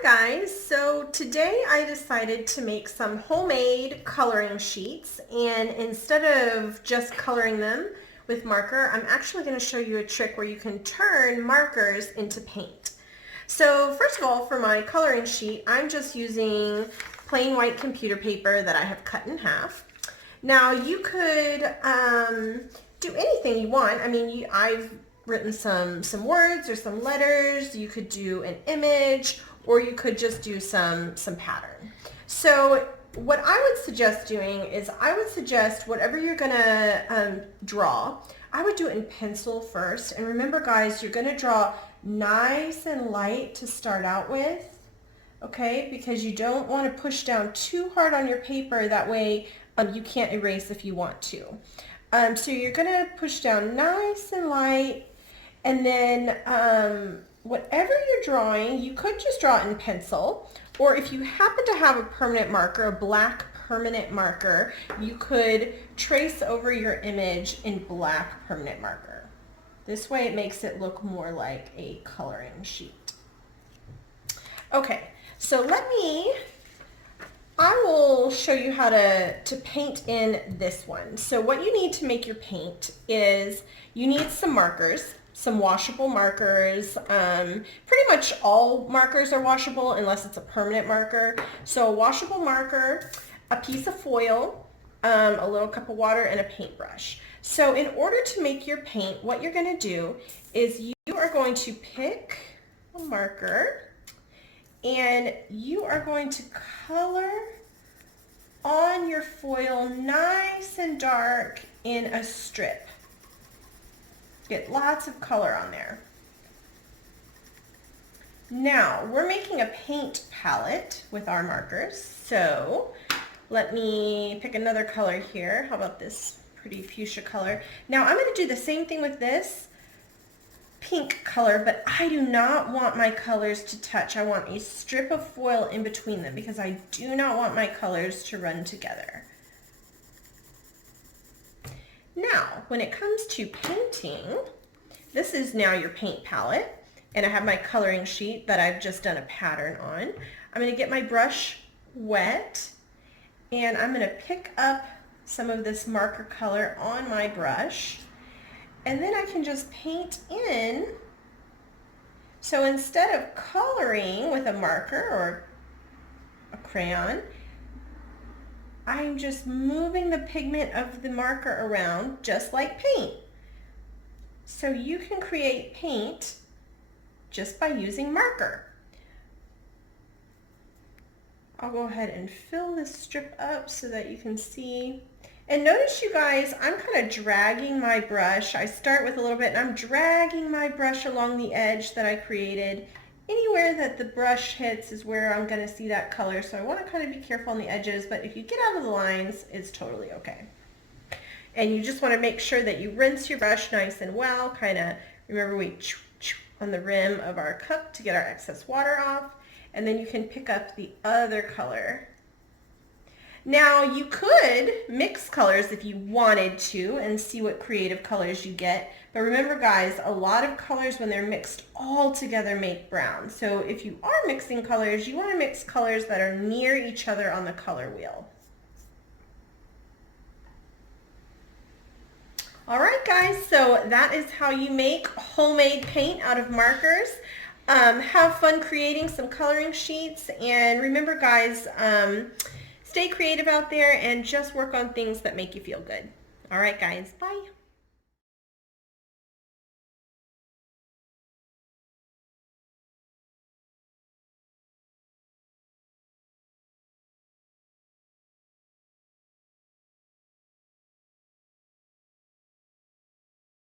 Hi guys, so today I decided to make some homemade coloring sheets, and instead of just coloring them with marker, I'm actually going to show you a trick where you can turn markers into paint. So first of all, for my coloring sheet, I'm just using plain white computer paper that I have cut in half. Now you could do anything you want. I mean, I've written some words or some letters. You could do an image, or you could just do some pattern. So what I would suggest doing is I would suggest whatever you're gonna draw, I would do it in pencil first. And remember guys, you're gonna draw nice and light to start out with, okay? Because you don't want to push down too hard on your paper. That way you can't erase if you want to. So you're gonna push down nice and light, and then whatever you're drawing, you could just draw it in pencil, or if you happen to have a permanent marker, a black permanent marker, you could trace over your image in black permanent marker. This way it makes it look more like a coloring sheet. Okay, so I will show you how to paint in this one. So what you need to make your paint is you need some markers, some washable markers. Pretty much all markers are washable unless it's a permanent marker. So a washable marker, a piece of foil, a little cup of water, and a paintbrush. So in order to make your paint, what you're going to do is you are going to pick a marker, and you are going to color on your foil nice and dark in a strip. Get lots of color on there. Now, we're making a paint palette with our markers, so let me pick another color here. How about this pretty fuchsia color? Now, I'm going to do the same thing with this pink color, but I do not want my colors to touch. I want a strip of foil in between them because I do not want my colors to run together. Now, when it comes to painting, this is now your paint palette, and I have my coloring sheet that I've just done a pattern on. I'm going to get my brush wet, and I'm going to pick up some of this marker color on my brush, and then I can just paint in. So instead of coloring with a marker or a crayon, I'm just moving the pigment of the marker around just like paint. So you can create paint just by using marker. I'll go ahead and fill this strip up so that you can see. And notice, you guys, I'm kind of dragging my brush. I start with a little bit, and I'm dragging my brush along the edge that I created. Anywhere that the brush hits is where I'm going to see that color, so I want to kind of be careful on the edges, but if you get out of the lines, it's totally okay. And you just want to make sure that you rinse your brush nice and well. Kind of remember we on the rim of our cup to get our excess water off, and then you can pick up the other color. Now you could mix colors if you wanted to and see what creative colors you get. But remember guys, a lot of colors when they're mixed all together make brown. So if you are mixing colors, you want to mix colors that are near each other on the color wheel. All right guys, so that is how you make homemade paint out of markers. Have fun creating some coloring sheets, and remember guys, stay creative out there and just work on things that make you feel good. All right, guys. Bye.